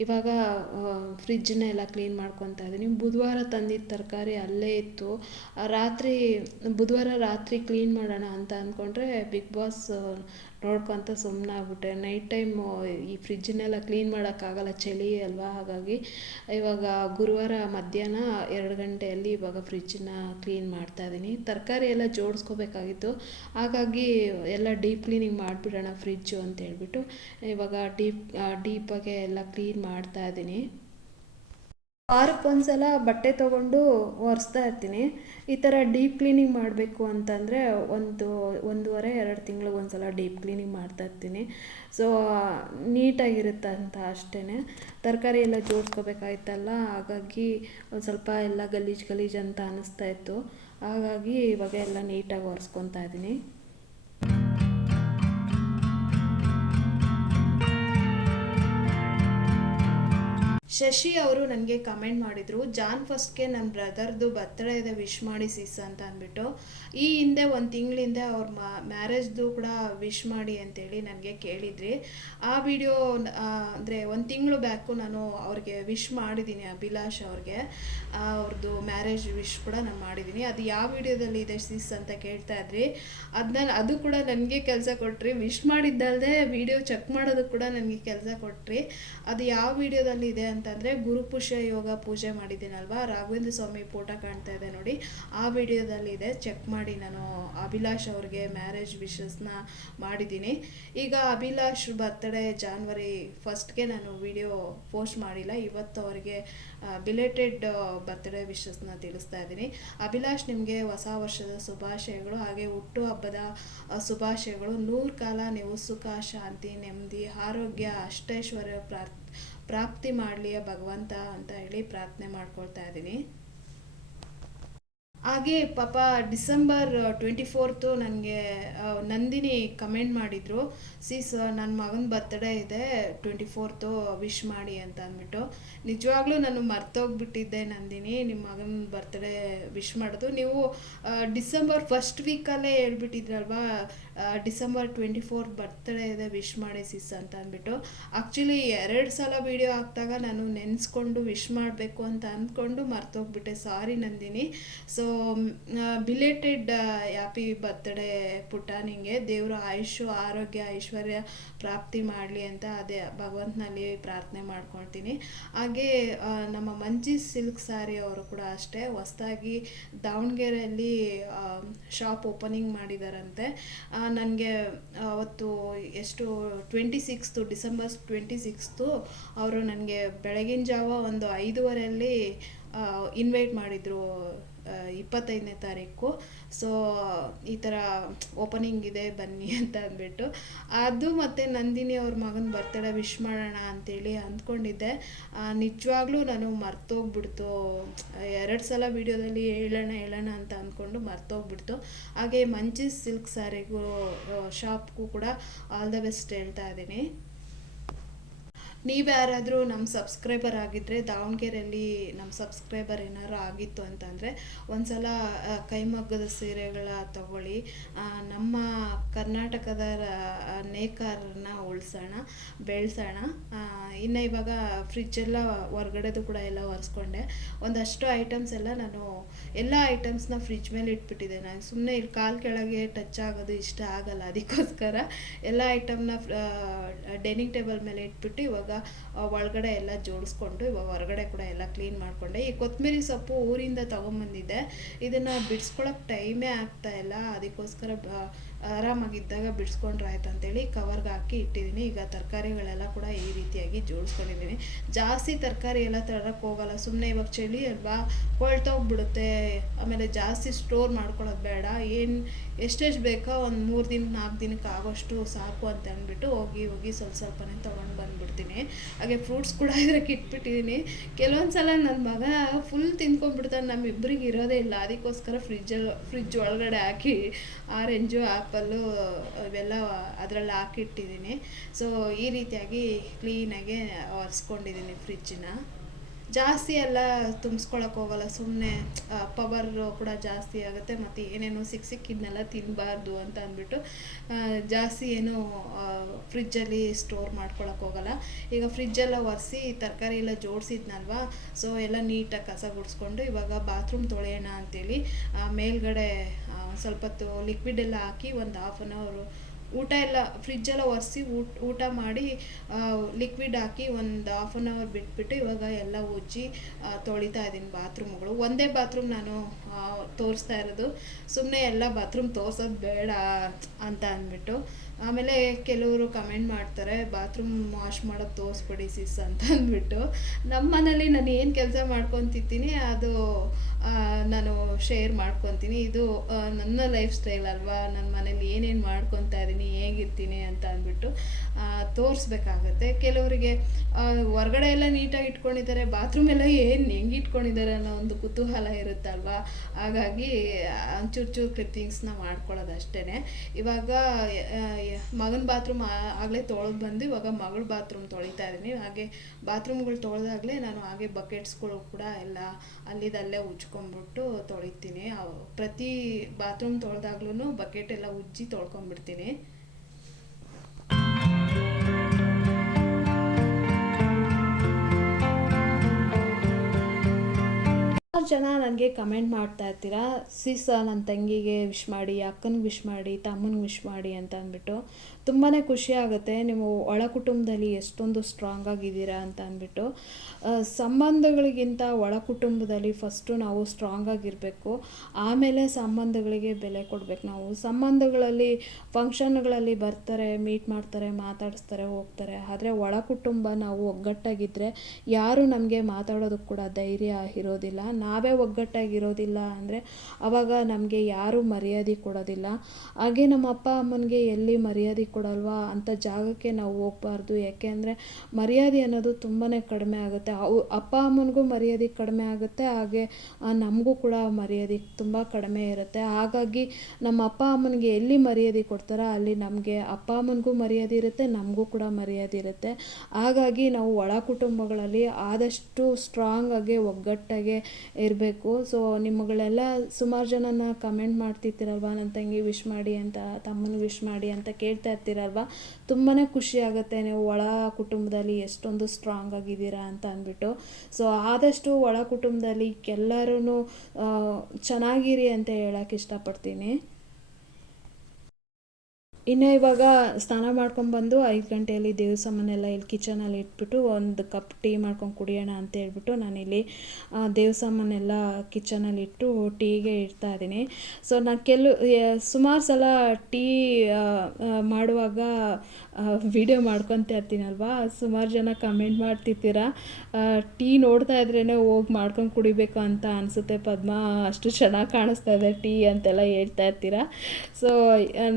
Speaker 1: ಇವಾಗ ಫ್ರಿಜ್ಜನ್ನೆಲ್ಲ ಕ್ಲೀನ್ ಮಾಡ್ಕೊತಾ ಇದ್ದೀನಿ ಬುಧವಾರ ತಂದಿದ್ದ ತರಕಾರಿ ಅಲ್ಲೇ ಇತ್ತು. ರಾತ್ರಿ, ಬುಧವಾರ ರಾತ್ರಿ ಕ್ಲೀನ್ ಮಾಡೋಣ ಅಂತ ಅಂದ್ಕೊಂಡ್ರೆ ಬಿಗ್ ಬಾಸ್ ನೋಡ್ಕೊತ ಸುಮ್ಮನೆ ಆಗ್ಬಿಟ್ಟೆ. ನೈಟ್ ಟೈಮು ಈ ಫ್ರಿಜ್ಜನ್ನೆಲ್ಲ ಕ್ಲೀನ್ ಮಾಡೋಕ್ಕಾಗಲ್ಲ, ಚಳಿ ಅಲ್ವಾ? ಹಾಗಾಗಿ ಇವಾಗ ಗುರುವಾರ ಮಧ್ಯಾಹ್ನ ಎರಡು ಗಂಟೆಯಲ್ಲಿ ಇವಾಗ ಫ್ರಿಜ್ಜನ್ನ ಕ್ಲೀನ್ ಮಾಡ್ತಾ ಇದ್ದೀನಿ ತರಕಾರಿ ಎಲ್ಲ ಜೋಡಿಸ್ಕೋಬೇಕಾಗಿತ್ತು. ಹಾಗಾಗಿ ಎಲ್ಲ ಡೀಪ್ ಕ್ಲೀನಿಂಗ್ ಮಾಡಿಬಿಡೋಣ ಫ್ರಿಜ್ಜು ಅಂತ ಹೇಳ್ಬಿಟ್ಟು ಇವಾಗ ಡೀಪ್ ಡೀಪಾಗೆ ಎಲ್ಲ ಕ್ಲೀನ್ ಮಾಡ್ತಾ ಇದ್ದೀನಿ ವಾರಕ್ಕೊಂದ್ಸಲ ಬಟ್ಟೆ ತೊಗೊಂಡು ಒರೆಸ್ತಾ ಇರ್ತೀನಿ. ಈ ಥರ ಡೀಪ್ ಕ್ಲೀನಿಂಗ್ ಮಾಡಬೇಕು ಅಂತಂದರೆ ಒಂದು, ಒಂದೂವರೆ, ಎರಡು ತಿಂಗ್ಳಿಗೆ ಒಂದ್ಸಲ ಡೀಪ್ ಕ್ಲೀನಿಂಗ್ ಮಾಡ್ತಾ ಇರ್ತೀನಿ. ಸೊ ನೀಟಾಗಿರುತ್ತೆ ಅಂತ ಅಷ್ಟೇ ತರಕಾರಿ ಎಲ್ಲ ಜೋಡಿಸ್ಕೋಬೇಕಾಯ್ತಲ್ಲ, ಹಾಗಾಗಿ ಒಂದು ಸ್ವಲ್ಪ ಎಲ್ಲ ಗಲೀಜು ಗಲೀಜು ಅಂತ ಅನ್ನಿಸ್ತಾ ಇತ್ತು. ಹಾಗಾಗಿ ಇವಾಗ ಎಲ್ಲ ನೀಟಾಗಿ ಒರೆಸ್ಕೊತಾ ಇದ್ದೀನಿ. ಶಶಿ ಅವರು ನನಗೆ ಕಮೆಂಟ್ ಮಾಡಿದರು, ಜಾನ್ ಫಸ್ಟ್ಗೆ ನನ್ನ ಬ್ರದರ್ದು ಬರ್ತ್ಡೇ ಇದೆ ವಿಶ್ ಮಾಡಿ ಸಿಸ್ ಅಂತ ಅಂದ್ಬಿಟ್ಟು, ಈ ಹಿಂದೆ ಒಂದು ತಿಂಗಳಿಂದ ಅವ್ರ ಮ್ಯಾರೇಜ್ದು ಕೂಡ ವಿಶ್ ಮಾಡಿ ಅಂತೇಳಿ ನನಗೆ ಕೇಳಿದ್ರಿ. ಆ ವಿಡಿಯೋ ಅಂದರೆ ಒಂದು ತಿಂಗಳು ಬ್ಯಾಕು ನಾನು ಅವ್ರಿಗೆ ವಿಶ್ ಮಾಡಿದ್ದೀನಿ ಅಭಿಲಾಷ್ ಅವ್ರಿಗೆ. ಅವ್ರದ್ದು ಮ್ಯಾರೇಜ್ ವಿಶ್ ಕೂಡ ನಾನು ಮಾಡಿದ್ದೀನಿ ಅದು ಯಾವ ವಿಡಿಯೋದಲ್ಲಿ ಇದೆ ಸಿಸ್ ಅಂತ ಕೇಳ್ತಾ ಇದ್ರಿ. ಅದನ್ನ ಅದು ಕೂಡ ನನಗೆ ಕೆಲಸ ಕೊಟ್ರಿ. ವಿಶ್ ಮಾಡಿದ್ದಲ್ಲದೆ ವಿಡಿಯೋ ಚೆಕ್ ಮಾಡೋದು ಕೂಡ ನನಗೆ ಕೆಲಸ ಕೊಟ್ರಿ. ಅದು ಯಾವ ವಿಡಿಯೋದಲ್ಲಿ ಇದೆ ಅಂತ ಅಂತಂದರೆ ಗುರುಪುಷ್ಯ ಯೋಗ ಪೂಜೆ ಮಾಡಿದ್ದೀನಲ್ವಾ? ರಾಘವೇಂದ್ರ ಸ್ವಾಮಿ ಫೋಟೋ ಕಾಣ್ತಾ ಇದೆ ನೋಡಿ. ಆ ವಿಡಿಯೋದಲ್ಲಿ ಇದೆ. ಚೆಕ್ ಮಾಡಿ ನಾನು ಅಭಿಲಾಷ್ ಅವ್ರಿಗೆ ಮ್ಯಾರೇಜ್ ವಿಶಸ್ನ ಮಾಡಿದ್ದೀನಿ. ಈಗ ಅಭಿಲಾಷ್ ಬರ್ತಡೇ ಜಾನ್ವರಿ ಫಸ್ಟ್ಗೆ ನಾನು ವಿಡಿಯೋ ಪೋಸ್ಟ್ ಮಾಡಿಲ್ಲ. ಇವತ್ತು ಅವರಿಗೆ ಬಿಲೇಟೆಡ್ ಬರ್ತ್ಡೇ ವಿಶಸ್ನ ತಿಳಿಸ್ತಾ ಇದ್ದೀನಿ. ಅಭಿಲಾಷ್ ನಿಮಗೆ ಹೊಸ ವರ್ಷದ ಶುಭಾಶಯಗಳು, ಹಾಗೆ ಹುಟ್ಟು ಹಬ್ಬದ ಶುಭಾಶಯಗಳು. ನೂರು ಕಾಲ ನೀವು ಸುಖ, ಶಾಂತಿ, ನೆಮ್ಮದಿ, ಆರೋಗ್ಯ, ಅಷ್ಟೈಶ್ವರ್ಯ ಪ್ರಾರ್ ಪ್ರಾಪ್ತಿ ಮಾಡಲಿ ಭಗವಂತ ಅಂತ ಹೇಳಿ ಪ್ರಾರ್ಥನೆ ಮಾಡ್ಕೊಳ್ತಾ ಇದ್ದೀನಿ. ಹಾಗೆ ಪಾಪ ಡಿಸೆಂಬರ್ ಟ್ವೆಂಟಿ ಫೋರ್ತು ನನಗೆ ನಂದಿನಿ ಕಮೆಂಟ್ ಮಾಡಿದರು ಸೀಸ್ ನನ್ನ ಮಗನ ಬರ್ತ್ಡೇ ಇದೆ, ಟ್ವೆಂಟಿ ಫೋರ್ತು ವಿಶ್ ಮಾಡಿ ಅಂತ ಅಂದ್ಬಿಟ್ಟು. ನಿಜವಾಗ್ಲೂ ನಾನು ಮರ್ತೋಗ್ಬಿಟ್ಟಿದ್ದೆ ನಂದಿನಿ ನಿಮ್ಮ ಮಗನ ಬರ್ತ್ಡೇ ವಿಶ್ ಮಾಡೋದು. ನೀವು ಡಿಸೆಂಬರ್ ಫಸ್ಟ್ ವೀಕಲ್ಲೇ ಹೇಳ್ಬಿಟ್ಟಿದ್ರಲ್ವಾ ಡಿಸೆಂಬರ್ ಟ್ವೆಂಟಿ ಫೋರ್ ಬರ್ತ್ಡೇ ಇದೆ, ವಿಶ್ ಮಾಡಿ ಸಿಸ್ ಅಂತ ಅಂದ್ಬಿಟ್ಟು. ಆ್ಯಕ್ಚುಲಿ ಎರಡು ಸಲ ವೀಡಿಯೋ ಹಾಕಿದಾಗ ನಾನು ನೆನೆಸ್ಕೊಂಡು ವಿಶ್ ಮಾಡಬೇಕು ಅಂತ ಅಂದ್ಕೊಂಡು ಮರ್ತೋಗ್ಬಿಟ್ಟೆ. Sorry Nandini. So belated happy birthday ಪುಟ್ಟ ನಿಂಗೆ. ದೇವರು ಆಯುಷು, ಆರೋಗ್ಯ, ಐಶ್ವರ್ಯ ಪ್ರಾಪ್ತಿ ಮಾಡಲಿ ಅಂತ ಅದೇ ಭಗವಂತನಲ್ಲಿ ಪ್ರಾರ್ಥನೆ ಮಾಡ್ಕೊಳ್ತೀನಿ. ಹಾಗೆ ನಮ್ಮ ಮಂಜಿ ಸಿಲ್ಕ್ ಸ್ಯಾರಿ ಅವರು ಕೂಡ ಅಷ್ಟೇ ಹೊಸದಾಗಿ ದಾವಣಗೆರೆಯಲ್ಲಿ ಶಾಪ್ ಓಪನಿಂಗ್ ಮಾಡಿದಾರಂತೆ. ನನಗೆ ಅವತ್ತು ಎಷ್ಟು twenty sixth December twenty sixth ಅವರು ನನಗೆ ಬೆಳಗಿನ ಜಾವ ಒಂದು ಐದೂವರೆಯಲ್ಲಿ ಇನ್ವೈಟ್ ಮಾಡಿದರು. ಇಪ್ಪತ್ತೈದನೇ ತಾರೀಕು. ಸೊ ಈ ಥರ ಓಪನಿಂಗ್ ಇದೆ, ಬನ್ನಿ [laughs] ಅಂತ ಅಂದ್ಬಿಟ್ಟು. ಅದು ಮತ್ತು ನಂದಿನಿ ಅವ್ರ ಮಗನ ಬರ್ತಡೇ ವಿಶ್ ಮಾಡೋಣ ಅಂತೇಳಿ ಅಂದ್ಕೊಂಡಿದ್ದೆ. ನಿಜವಾಗ್ಲೂ ನಾನು ಮರ್ತೋಗ್ಬಿಡ್ತು. ಎರಡು ಸಲ ವಿಡಿಯೋದಲ್ಲಿ ಹೇಳೋಣ ಹೇಳೋಣ ಅಂತ ಅಂದ್ಕೊಂಡು ಮರ್ತೋಗ್ಬಿಡ್ತು. ಹಾಗೆ ಮಂಚಿ ಸಿಲ್ಕ್ ಸ್ಯಾರಿಗೂ ಶಾಪ್ಗೂ ಕೂಡ ಆಲ್ ದ ಬೆಸ್ಟ್ ಹೇಳ್ತಾ ಇದ್ದೀನಿ. ನೀವು ಯಾರಾದರೂ ನಮ್ಮ ಸಬ್ಸ್ಕ್ರೈಬರ್ ಆಗಿದ್ದರೆ ದಾವಣಗೆರೆಯಲ್ಲಿ ನಮ್ಮ ಸಬ್ಸ್ಕ್ರೈಬರ್ ಏನಾದ್ರು ಆಗಿತ್ತು ಅಂತಂದರೆ ಒಂದು ಸಲ ಕೈಮಗ್ಗದ ಸೀರೆಗಳ ತಗೊಳ್ಳಿ. ನಮ್ಮ ಕರ್ನಾಟಕದ ನೇಕಾರನ್ನ ಉಳಿಸೋಣ, ಬೆಳೆಸೋಣ. ಇನ್ನು ಇವಾಗ ಫ್ರಿಜ್ಜೆಲ್ಲ ಹೊರ್ಗಡೆದು ಕೂಡ ಎಲ್ಲ ಒರೆಸ್ಕೊಂಡೆ. ಒಂದಷ್ಟು ಐಟಮ್ಸ್ ಎಲ್ಲ ನಾನು, ಎಲ್ಲ ಐಟಮ್ಸ್ನ ಫ್ರಿಜ್ ಮೇಲೆ ಇಟ್ಬಿಟ್ಟಿದ್ದೆ. ನಾನು ಸುಮ್ಮನೆ ಇಲ್ಲಿ ಕಾಲು ಕೆಳಗೆ ಟಚ್ ಆಗೋದು ಇಷ್ಟ ಆಗಲ್ಲ. ಅದಕ್ಕೋಸ್ಕರ ಎಲ್ಲ ಐಟಮ್ನ ಡೈನಿಂಗ್ ಟೇಬಲ್ ಮೇಲೆ ಇಟ್ಬಿಟ್ಟು ಇವಾಗ da, ಒಳಗಡೆ ಎಲ್ಲ ಜೋಡಿಸ್ಕೊಂಡು ಇವಾಗ ಹೊರಗಡೆ ಕೂಡ ಎಲ್ಲ ಕ್ಲೀನ್ ಮಾಡಿಕೊಂಡೆ. ಈ ಕೊತ್ತಂಬರಿ ಸೊಪ್ಪು ಊರಿಂದ ತೊಗೊಂಬಂದಿದ್ದೆ. ಇದನ್ನು ಬಿಡಿಸ್ಕೊಳಕ್ಕೆ ಟೈಮೇ ಆಗ್ತಾ ಇಲ್ಲ. ಅದಕ್ಕೋಸ್ಕರ ಆರಾಮಾಗಿದ್ದಾಗ ಬಿಡಿಸ್ಕೊಂಡ್ರೆ ಆಯ್ತು ಅಂತೇಳಿ ಕವರ್ಗೆ ಹಾಕಿ ಇಟ್ಟಿದ್ದೀನಿ. ಈಗ ತರಕಾರಿಗಳೆಲ್ಲ ಕೂಡ ಈ ರೀತಿಯಾಗಿ ಜೋಡಿಸ್ಕೊಂಡಿದ್ದೀನಿ. ಜಾಸ್ತಿ ತರಕಾರಿ ಎಲ್ಲ ತರಕ್ಕೆ ಹೋಗಲ್ಲ. ಸುಮ್ಮನೆ ಇವಾಗ ಚಳಿ ಅಲ್ವಾ? ಕೊಳ್ತೋಗ್ಬಿಡುತ್ತೆ ಆಮೇಲೆ ಜಾಸ್ತಿ ಸ್ಟೋರ್ ಮಾಡ್ಕೊಳ್ಳೋದು ಬೇಡ. ಏನು, ಎಷ್ಟೆಷ್ಟು ಬೇಕೋ ಒಂದು ಮೂರು ದಿನ, ನಾಲ್ಕು ದಿನಕ್ಕೆ ಆಗೋಷ್ಟು ಸಾಕು ಅಂತ ಅಂದ್ಬಿಟ್ಟು ಹೋಗಿ ಹೋಗಿ ಸ್ವಲ್ಪ ಸ್ವಲ್ಪನೇ ತೊಗೊಂಡು ಬಂದ್ಬಿಡ್ತೀನಿ. ಹಾಗೆ ಫ್ರೂಟ್ಸ್ ಕೂಡ ಇದ್ರಕ್ಕೆ ಇಟ್ಬಿಟ್ಟಿದ್ದೀನಿ ಕೆಲವೊಂದು ಸಲ ನನ್ನ ಮಗ ಫುಲ್ ತಿನ್ಕೊಂಡ್ಬಿಡ್ತಾನೆ ನಮ್ಮಿಬ್ಬರಿಗೆ ಇರೋದೇ ಇಲ್ಲ. ಅದಕ್ಕೋಸ್ಕರ ಫ್ರಿಜ್ಜಲ್ಲಿ ಫ್ರಿಜ್ ಒಳಗಡೆ ಹಾಕಿ ಆರೆಂಜು ಆ್ಯಪಲ್ಲು ಅವೆಲ್ಲ ಅದರಲ್ಲಿ ಹಾಕಿಟ್ಟಿದ್ದೀನಿ ಸೊ ಈ ರೀತಿಯಾಗಿ ಕ್ಲೀನಾಗಿ ಒರೆಸ್ಕೊಂಡಿದ್ದೀನಿ ಫ್ರಿಜ್ಜನ್ನ ಜಾಸ್ತಿ ಎಲ್ಲ ತುಂಬಿಸ್ಕೊಳಕ್ ಹೋಗಲ್ಲ. ಸುಮ್ಮನೆ ಪವರ್ ಕೂಡ ಜಾಸ್ತಿ ಆಗುತ್ತೆ ಮತ್ತು ಏನೇನು ಸಿಕ್ಕ ಸಿಕ್ಕಿದ್ನೆಲ್ಲ ತಿನ್ನಬಾರ್ದು ಅಂತ ಅಂದ್ಬಿಟ್ಟು ಜಾಸ್ತಿ ಏನು ಫ್ರಿಜ್ಜಲ್ಲಿ ಸ್ಟೋರ್ ಮಾಡ್ಕೊಳಕ್ಕೆ ಹೋಗಲ್ಲ. ಈಗ ಫ್ರಿಜ್ಜೆಲ್ಲ ಒರೆಸಿ ತರಕಾರಿ ಎಲ್ಲ ಜೋಡಿಸಿದ್ನಲ್ವಾ, ಸೊ ಎಲ್ಲ ನೀಟಾಗಿ ಕಸ ಗುಡಿಸ್ಕೊಂಡು ಇವಾಗ ಬಾತ್ರೂಮ್ ತೊಳೆಯೋಣ ಅಂತೇಳಿ ಮೇಲ್ಗಡೆ ಸ್ವಲ್ಪ ಹೊತ್ತು ಲಿಕ್ವಿಡ್ ಎಲ್ಲ ಹಾಕಿ ಒಂದು ಹಾಫ್ ಆನ್ ಅವರು ಊಟ ಎಲ್ಲ ಫ್ರಿಜ್ಜೆಲ್ಲ ಒರೆಸಿ ಊಟ ಊಟ ಮಾಡಿ ಲಿಕ್ವಿಡ್ ಹಾಕಿ ಒಂದು ಹಾಫ್ ಆನ್ ಅವರ್ ಬಿಟ್ಬಿಟ್ಟು ಇವಾಗ ಎಲ್ಲ ಉಜ್ಜಿ ತೊಳಿತಾ ಇದ್ದೀನಿ ಬಾತ್ರೂಮ್ಗಳು. ಒಂದೇ ಬಾತ್ರೂಮ್ ನಾನು ತೋರಿಸ್ತಾ ಇರೋದು. ಸುಮ್ಮನೆ ಎಲ್ಲ ಬಾತ್ರೂಮ್ ತೋರ್ಸೋದು ಬೇಡ ಅಂತ ಅಂದ್ಬಿಟ್ಟು. ಆಮೇಲೆ ಕೆಲವರು ಕಮೆಂಟ್ ಮಾಡ್ತಾರೆ, ಬಾತ್ರೂಮ್ ವಾಶ್ ಮಾಡೋದು ತೋರಿಸ್ಬಿಡಿ ಸಿಸ್ ಅಂತ ಅಂದ್ಬಿಟ್ಟು. ನಮ್ಮ ಮನೇಲಿ ನಾನು ಏನು ಕೆಲಸ ಮಾಡ್ಕೊತಿದ್ದೀನಿ, ಅದು ನಾನು ಶೇರ್ ಮಾಡ್ಕೊತೀನಿ. ಇದು ನನ್ನ ಲೈಫ್ ಸ್ಟೈಲ್ ಅಲ್ವಾ? ನನ್ನ ಮನೇಲಿ ಏನೇನು ಮಾಡ್ಕೊತಾ ಇದ್ದೀನಿ ಹೇಗಿರ್ತೀನಿ ಅಂತ ಅಂದ್ಬಿಟ್ಟು. ತೋರಿಸ್ಬೇಕಾಗತ್ತೆ. ಕೆಲವರಿಗೆ ಹೊರಗಡೆ ಎಲ್ಲ ನೀಟಾಗಿ ಇಟ್ಕೊಂಡಿದ್ದಾರೆ ಬಾತ್ರೂಮ್ ಎಲ್ಲ ಏನು ಹೆಂಗೆ ಇಟ್ಕೊಂಡಿದ್ದಾರೆ ಅನ್ನೋ ಒಂದು ಕುತೂಹಲ ಇರುತ್ತಲ್ವಾ? ಹಾಗಾಗಿ, ಒಂಚೂರು ಚೂರು ಕ್ಲಿಪ್ಪಿಂಗ್ಸ್ನ ಮಾಡ್ಕೊಳ್ಳೋದಷ್ಟೇ ಇವಾಗ ಮಗನ ಬಾತ್ರೂಮ್ ಆಗಲೇ ತೊಳೆದು ಬಂದು ಇವಾಗ ಮಗಳ ಬಾತ್ರೂಮ್ ತೊಳಿತಾ ಇದ್ದೀನಿ ಹಾಗೆ ಬಾತ್ರೂಮ್ಗಳು ತೊಳೆದಾಗಲೇ ನಾನು ಹಾಗೆ ಬಕೆಟ್ಸ್ಗಳು ಕೂಡ ಎಲ್ಲ ಅಲ್ಲಿದಲ್ಲೇ ಉಜ್ಕೊಂಡ್ಬಿಟ್ಟು ತೊಳಿತೀನಿ. ಪ್ರತಿ ಬಾತ್ರೂಮ್ ತೊಳೆದಾಗ್ಲೂ ಬಕೆಟ್ ಎಲ್ಲ ಉಜ್ಜಿ ತೊಳ್ಕೊಂಬಿಡ್ತೀನಿ. ಜನ ನನಗೆ ಕಮೆಂಟ್ ಮಾಡ್ತಾ ಇರ್ತೀರಾ, ಸ ನನ್ನ ತಂಗಿಗೆ ವಿಶ್ ಮಾಡಿ, ಅಕ್ಕನಿಗೆ ವಿಶ್ ಮಾಡಿ, ತಮ್ಮನಿಗೆ ವಿಶ್ ಮಾಡಿ ಅಂತ ಅಂದ್ಬಿಟ್ಟು. ತುಂಬಾ ಖುಷಿ ಆಗುತ್ತೆ. ನೀವು ಒಳ ಕುಟುಂಬದಲ್ಲಿ ಎಷ್ಟೊಂದು ಸ್ಟ್ರಾಂಗ್ ಆಗಿದ್ದೀರಾ ಅಂತ ಅಂದ್ಬಿಟ್ಟು. ಸಂಬಂಧಗಳಿಗಿಂತ ಒಳ ಕುಟುಂಬದಲ್ಲಿ ಫಸ್ಟು ನಾವು ಸ್ಟ್ರಾಂಗ್ ಆಗಿರಬೇಕು. ಆಮೇಲೆ ಸಂಬಂಧಗಳಿಗೆ ಬೆಲೆ ಕೊಡಬೇಕು ನಾವು. ಸಂಬಂಧಗಳಲ್ಲಿ ಫಂಕ್ಷನ್ಗಳಲ್ಲಿ ಬರ್ತಾರೆ ಮೀಟ್ ಮಾಡ್ತಾರೆ, ಮಾತಾಡಿಸ್ತಾರೆ, ಹೋಗ್ತಾರೆ. ಆದರೆ ಒಳ ಕುಟುಂಬ ನಾವು ಒಗ್ಗಟ್ಟಾಗಿದ್ದರೆ ಯಾರು ನಮಗೆ ಮಾತಾಡೋದಕ್ಕೆ ಕೂಡ ಧೈರ್ಯ ಇರೋದಿಲ್ಲ. ನಾವೇ ಒಗ್ಗಟ್ಟಾಗಿರೋದಿಲ್ಲ ಅಂದರೆ ಅವಾಗ ನಮಗೆ ಯಾರೂ ಮರ್ಯಾದೆ ಕೊಡೋದಿಲ್ಲ. ಹಾಗೆ ನಮ್ಮ ಅಪ್ಪ ಅಮ್ಮನಿಗೆ ಎಲ್ಲಿ ಮರ್ಯಾದೆ ಕೊಡಲ್ವಾ ಅಂಥ ಜಾಗಕ್ಕೆ ನಾವು ಹೋಗ್ಬಾರ್ದು. ಯಾಕೆ ಅಂದರೆ ಮರ್ಯಾದೆ ಅನ್ನೋದು ತುಂಬಾ ಕಡಿಮೆ ಆಗುತ್ತೆ. ಅವು ಅಪ್ಪ ಅಮ್ಮನಿಗೂ ಮರ್ಯಾದೆ ಕಡಿಮೆ ಆಗುತ್ತೆ, ಹಾಗೆ ನಮಗೂ ಕೂಡ ಮರ್ಯಾದೆ ತುಂಬ ಕಡಿಮೆ ಇರುತ್ತೆ. ಹಾಗಾಗಿ ನಮ್ಮ ಅಪ್ಪ ಅಮ್ಮನಿಗೆ ಎಲ್ಲಿ ಮರ್ಯಾದೆ ಕೊಡ್ತಾರೋ ಅಲ್ಲಿ ನಮಗೆ ಅಪ್ಪ ಅಮ್ಮನಿಗೂ ಮರ್ಯಾದೆ ಇರುತ್ತೆ, ನಮಗೂ ಕೂಡ ಮರ್ಯಾದೆ ಇರುತ್ತೆ. ಹಾಗಾಗಿ ನಾವು ಒಳ ಕುಟುಂಬಗಳಲ್ಲಿ ಆದಷ್ಟು ಸ್ಟ್ರಾಂಗ್ ಆಗಿ ಒಗ್ಗಟ್ಟಾಗೆ ಇರಬೇಕು. ಸೊ ನಿಮ್ಮಗಳೆಲ್ಲ ಸುಮಾರು ಜನನ ಕಮೆಂಟ್ ಮಾಡ್ತಿರ್ತೀರಲ್ವ, ನನ್ನ ತಂಗಿ ವಿಶ್ ಮಾಡಿ ಅಂತ, ತಮ್ಮನ ವಿಶ್ ಮಾಡಿ ಅಂತ ಕೇಳ್ತಾ ಇರ್ತೀರಲ್ವ ತುಂಬಾ ಖುಷಿ ಆಗುತ್ತೆ ನೀವು ಒಳ ಕುಟುಂಬದಲ್ಲಿ ಎಷ್ಟೊಂದು ಸ್ಟ್ರಾಂಗ್ ಆಗಿದ್ದೀರಾ ಅಂತ ಅಂದ್ಬಿಟ್ಟು. ಸೊ ಆದಷ್ಟು ಒಳ ಕುಟುಂಬದಲ್ಲಿ ಎಲ್ಲರೂ ಚೆನ್ನಾಗಿರಿ ಅಂತ ಹೇಳಕ್ಕೆ ಇಷ್ಟಪಡ್ತೀನಿ. ಇನ್ನು ಇವಾಗ ಸ್ನಾನ ಮಾಡ್ಕೊಂಡ್ಬಂದು ಐದು ಗಂಟೆಯಲ್ಲಿ ದೇವ್ರ ಸಾಮಾನೆಲ್ಲ ಇಲ್ಲಿ ಕಿಚನಲ್ಲಿ ಇಟ್ಬಿಟ್ಟು ಒಂದು ಕಪ್ ಟೀ ಮಾಡ್ಕೊಂಡು ಕುಡಿಯೋಣ ಅಂತ ಹೇಳ್ಬಿಟ್ಟು ನಾನಿಲ್ಲಿ ದೇವ್ರ ಸಾಮಾನೆಲ್ಲ ಕಿಚನಲ್ಲಿ ಇಟ್ಟು ಟೀಗೆ ಇಡ್ತಾ ಇದ್ದೀನಿ. ಸೊ ನಾನು ಕೆಲವು ಸುಮಾರು ಸಲ ಟೀ ಮಾಡುವಾಗ ವಿಡಿಯೋ ಮಾಡ್ಕೊತಾ ಇರ್ತೀನಲ್ವಾ? ಸುಮಾರು ಜನ ಕಮೆಂಟ್ ಮಾಡ್ತಿರ್ತೀರ? ಟೀ ನೋಡ್ತಾ ಇದ್ರೇ ಹೋಗಿ ಮಾಡ್ಕೊಂಡು ಕುಡಿಬೇಕು ಅಂತ ಅನಿಸುತ್ತೆ ಪದ್ಮ. ಅಷ್ಟು ಚೆನ್ನಾಗಿ ಕಾಣಿಸ್ತಾ ಇದೆ ಟೀ ಅಂತೆಲ್ಲ ಹೇಳ್ತಾ ಇರ್ತೀರ? ಸೊ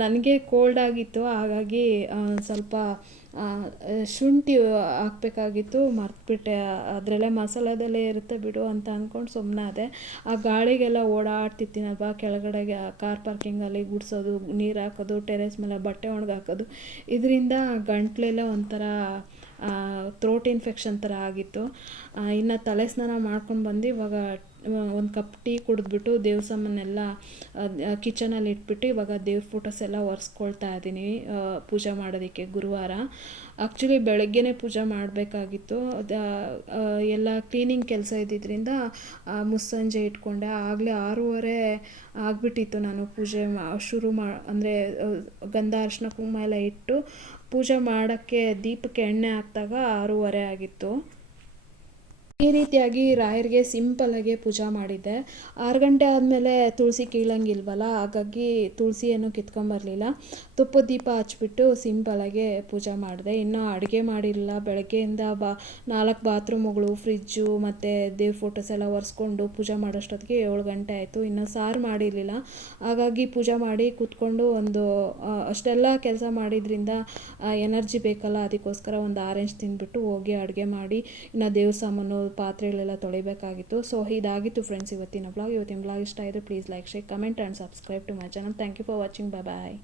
Speaker 1: ನನಗೆ ಕೋಲ್ಡ್ ಆಗಿತ್ತು, ಹಾಗಾಗಿ ಸ್ವಲ್ಪ ಶುಂಠಿ ಹಾಕ್ಬೇಕಾಗಿತ್ತು, ಮರ್ತ್ಬಿಟ್ಟೆ. ಅದರಲ್ಲೇ ಮಸಾಲದಲ್ಲೇ ಇರುತ್ತೆ ಬಿಡು ಅಂತ ಅಂದ್ಕೊಂಡು ಸುಮ್ಮನಾದೆ ಆ ಗಾಳಿಗೆಲ್ಲ ಓಡಾಡ್ತಿತ್ತೀನಪ್ಪ ಕೆಳಗಡೆಗೆ ಕಾರ್ ಪಾರ್ಕಿಂಗಲ್ಲಿ ಗುಡಿಸೋದು, ನೀರು ಹಾಕೋದು, ಟೆರೆಸ್ ಮೇಲೆ ಬಟ್ಟೆ ಒಣಗಾಕೋದು. ಇದರಿಂದ ಗಂಟ್ಲೆಲ್ಲ ಒಂಥರ ಥ್ರೋಟ್ ಇನ್ಫೆಕ್ಷನ್ ಥರ ಆಗಿತ್ತು. ಇನ್ನು ತಲೆ ಸ್ನಾನ ಮಾಡ್ಕೊಂಡು ಬಂದು ಇವಾಗ ಒಂದು ಕಪ್ ಟೀ ಕುಡಿದ್ಬಿಟ್ಟು ದೇವ್ರ ಸಾಮಾನೆಲ್ಲ ಕಿಚನಲ್ಲಿ ಇಟ್ಬಿಟ್ಟು ಇವಾಗ ದೇವ್ರ ಫೋಟೋಸ್ ಎಲ್ಲ ಒರೆಸ್ಕೊಳ್ತಾ ಇದ್ದೀನಿ ಪೂಜೆ ಮಾಡೋದಕ್ಕೆ ಗುರುವಾರ. ಆ್ಯಕ್ಚುಲಿ ಬೆಳಗ್ಗೆನೇ ಪೂಜೆ ಮಾಡಬೇಕಾಗಿತ್ತು. ಎಲ್ಲ ಕ್ಲೀನಿಂಗ್ ಕೆಲಸ ಇದ್ದಿದ್ದರಿಂದ ಮುಸ್ಸಂಜೆ ಇಟ್ಕೊಂಡೆ. ಆಗಲೇ ಆರೂವರೆ ಆಗಿಬಿಟ್ಟಿತ್ತು ನಾನು ಪೂಜೆ ಶುರು ಮಾ, ಅಂದರೆ ಗಂಧ ಅರಿಶಿನ ಕುಂಕುಮ ಎಲ್ಲ ಇಟ್ಟು ಪೂಜೆ ಮಾಡೋಕ್ಕೆ ದೀಪಕ್ಕೆ ಎಣ್ಣೆ ಹಾಕಿದಾಗ ಆರೂವರೆ ಆಗಿತ್ತು. ಈ ರೀತಿಯಾಗಿ ರಾಯರಿಗೆ ಆಗಿ ಪೂಜೆ ಮಾಡಿದ್ದೆ. ಆರು ಗಂಟೆ ಆದಮೇಲೆ ತುಳಸಿ ಕೀಳಂಗಿಲ್ವಲ್ಲ, ಹಾಗಾಗಿ ತುಳಸಿ ಏನು ಕಿತ್ಕೊಂಬರಲಿಲ್ಲ ತುಪ್ಪದ ದೀಪ ಹಚ್ಬಿಟ್ಟು ಆಗಿ ಪೂಜೆ ಮಾಡಿದೆ. ಇನ್ನೂ ಅಡುಗೆ ಮಾಡಿರಲಿಲ್ಲ ಬೆಳಗ್ಗೆಯಿಂದ ಬಾ, ನಾಲ್ಕು ಬಾತ್ರೂಮ್ಗಳು, ಫ್ರಿಜ್ಜು ಮತ್ತು ದೇವ್ರ ಫೋಟೋಸ್ ಎಲ್ಲ ಒರೆಸ್ಕೊಂಡು ಪೂಜೆ ಮಾಡೋಷ್ಟೊತ್ತಿಗೆ ಏಳು ಗಂಟೆ ಆಯಿತು. ಇನ್ನು ಸಾರು ಮಾಡಿರಲಿಲ್ಲ. ಹಾಗಾಗಿ ಪೂಜೆ ಮಾಡಿ ಕೂತ್ಕೊಂಡು ಒಂದು ಅಷ್ಟೆಲ್ಲ ಕೆಲಸ ಮಾಡಿದ್ರಿಂದ ಎನರ್ಜಿ ಬೇಕಲ್ಲ. ಅದಕ್ಕೋಸ್ಕರ ಒಂದು ಆರೆಂಜ್ ತಿಂದ್ಬಿಟ್ಟು ಹೋಗಿ ಅಡುಗೆ ಮಾಡಿ, ಇನ್ನು ದೇವ್ರ ಸಾಮಾನು ಪಾತ್ರೆಗಳೆಲ್ಲ ತೊಳಿಬೇಕಾಗಿತ್ತು. ಸೊ ಇದಾಗಿತ್ತು ಫ್ರೆಂಡ್ಸ್ ಇವತ್ತಿನ ಬ್ಲಾಗ್ ಇವತ್ತಿನ ಬ್ಲಾಗ್ ಇಷ್ಟ ಆಯಿತು please like share comment and subscribe to my channel thank you for watching bye bye